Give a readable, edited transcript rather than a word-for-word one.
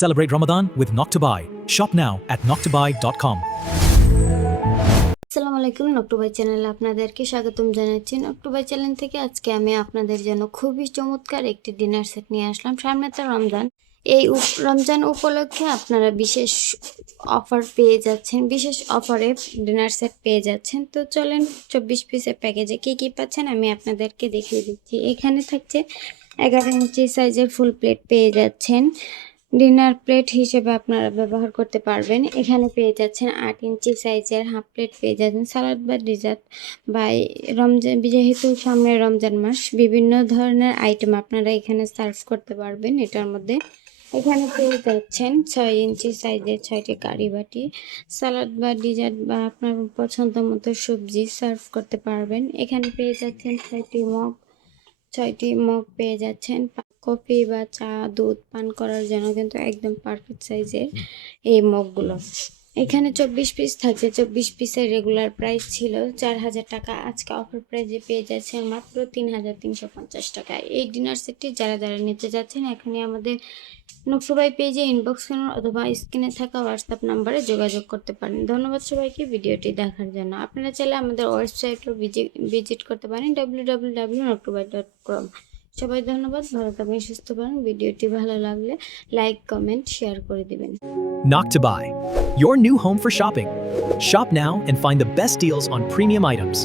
Celebrate Ramadan with Noctobuy. Shop now at noctobuy.com. আসসালামু আলাইকুম, নক্টবাই চ্যানেলে আপনাদেরকে স্বাগতম জানাচ্ছি। নক্টবাই চ্যানেল থেকে আজকে আমি আপনাদের জন্য খুবই চমৎকার একটি ডিনার সেট নিয়ে আসলাম। সামনে তো রমজান, এই রমজান উপলক্ষে আপনারা বিশেষ অফার পেয়ে যাচ্ছেন, বিশেষ অফারে ডিনার সেট পেয়ে যাচ্ছেন। তো চলেন 24 পিসের প্যাকেজে কী কী পাচ্ছেন আমি আপনাদেরকে দেখিয়ে দিচ্ছি। এখানে থাকছে 11 ইঞ্চি সাইজের ফুল প্লেট পেয়ে যাচ্ছেন, ডিনার প্লেট হিসেবে আপনারা ব্যবহার করতে পারবেন। এখানে পেয়ে যাচ্ছেন 8 ইঞ্চি সাইজের হাফ প্লেট পেয়ে যাচ্ছেন। সালাদ বা ডিজার্ট বা রমজান, যেহেতু সামনে রমজান মাস, বিভিন্ন ধরনের আইটেম আপনারা এখানে সার্ভ করতে পারবেন এটার মধ্যে। এখানে পেয়ে যাচ্ছেন 6 ইঞ্চি সাইজের 6টি কারি বাটি, সালাদ বা ডিজার্ট বা আপনার পছন্দ মতো সবজি সার্ভ করতে পারবেন। এখানে পেয়ে যাচ্ছেন 6টি মগ পেয়ে যাচ্ছেন। কফি বা চা, দুধ পান করার জন্য কিন্তু একদম পারফেক্ট সাইজের এই মগগুলো। এখানে 24 পিস থাকছে। 24 পিসের রেগুলার প্রাইস ছিল 4000 টাকা, আজকে অফার প্রাইজে পেয়ে যাচ্ছেন মাত্র 3350 টাকায়। এই ডিনার সেটটি যারা নিতে যাচ্ছেন এখনই আমাদের নকশবাই পেজে ইনবক্স করুন অথবা স্ক্রিনে থাকা হোয়াটসঅ্যাপ নাম্বারে যোগাযোগ করতে পারেন। ধন্যবাদ সবাইকে ভিডিওটি দেখার জন্য। আপনারা চাইলে আমাদের ওয়েবসাইটও ভিজিট করতে পারেন www.noktobai.com। সবাই ধন্যবাদ, ভালো থাকবেন, সুস্থ থাকবেন। ভিডিওটি ভালো লাগলে লাইক, কমেন্ট, শেয়ার করে দিবেন। Noctobuy, your new home for shopping. Shop now and find the best deals on premium items.